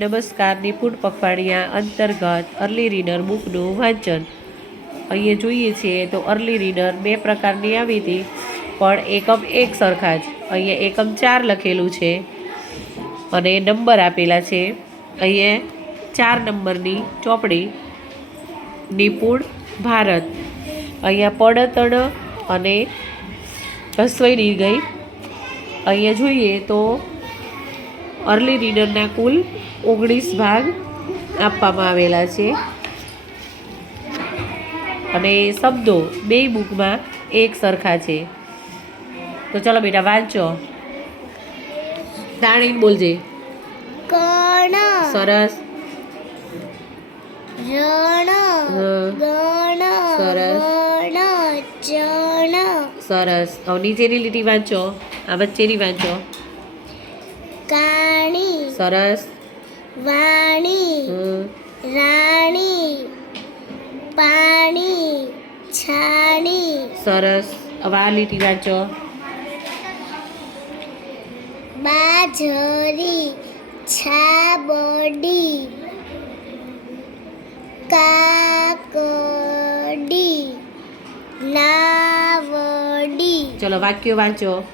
નમસ્કાર, નિપુણ પખવાડિયા અંતર્ગત અર્લી રીડર બુકનું વાંચન. અહીંયા જોઈએ છીએ તો અર્લી રીડર બે પ્રકારની આવી હતી, પણ એકમ એક સરખા જ. અહીંયા એકમ ચાર લખેલું છે અને નંબર આપેલા છે. અહીંયા ચાર નંબરની ચોપડી, નિપુણ ભારત. અહીંયા પડતણ અને હસવાઈ ગઈ. અહીંયા જોઈએ તો અર્લી રીડરના કુલ ઓગણીસ ભાગ આપવામાં આવેલા છે. અને શબ્દો બે બુકમાં એક સરખા છે. તો ચલો બેટા વાંચો. તાણી બોલજે. કણ. સરસ. સરસ. ગણ ચણ. સરસ. હવે નીચેની લીટી વાંચો. આ વચ્ચેની વાંચો. સરસ. વાણી. રાણી. પાણી. છાણી. સરસ. હવે આ લીટી વાંચો. બાજરી. છાબડી. કાકડી. નાવડી. ચલો વાક્યો વાંચો.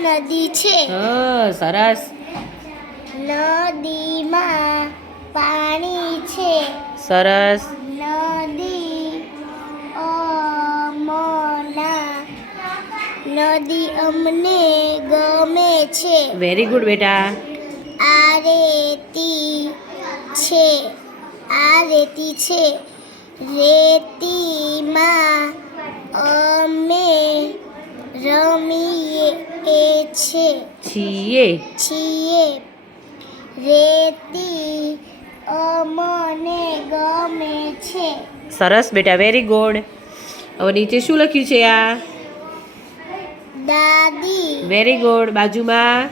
નદી છે. હા સરસ. નદીમાં પાણી છે. સરસ. નદી અમના. નદી અમને ગમે છે. વેરી ગુડ બેટા. આ રેતી છે. આ રેતી છે. રેતીમાં અમે રમીએ છે. છીએ. છીએ. રેતી અમને ગમે છે. સરસ બેટા વેરી ગુડ હવે નીચે શું લખ્યું છે આ? દાદી. વેરી ગુડ બાજુમાં?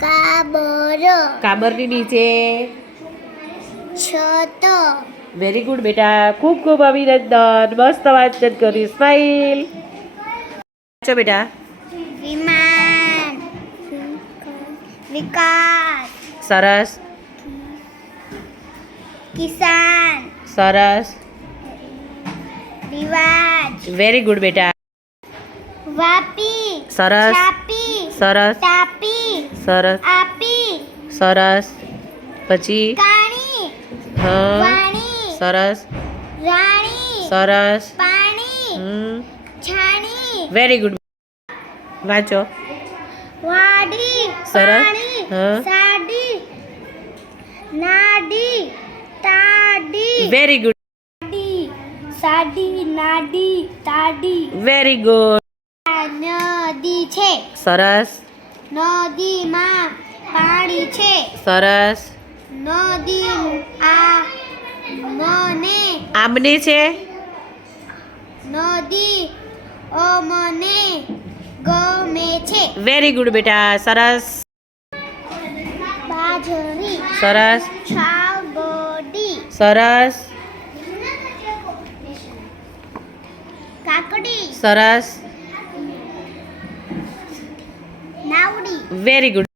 કાબર. કાબરની નીચે. છત. વેરી ગુડ બેટા. ખૂબ ખૂબ અભિનંદન. મસ્ત વાંચન કર્યું સ્માઈલ વાંચો બેટા વિમાન વિકાસ સરસ કિસાન સરસ રિવાજ વેરી ગુડ બેટા વાપી સરસ છાપી સરસ તાપી સરસ આપી સરસ પછી કાણી હા વાણી સરસ રાણી સરસ પાણી હમ છાણી વેરી ગુડ વાંચો. વાડી સરસ. સાડી નાડી તાડી. વેરી ગુડ સાડી નાડી તાડી. વેરી ગુડ નદી છે. સરસ. નદીમાં પાણી છે. સરસ. નદી આ મને આમને છે? નદી અમને ગમે છે. વેરી ગુડ બેટા સરસ. બાજરી સરસ. છાબડી સરસ. કાકડી સરસ. નાવડી. Very good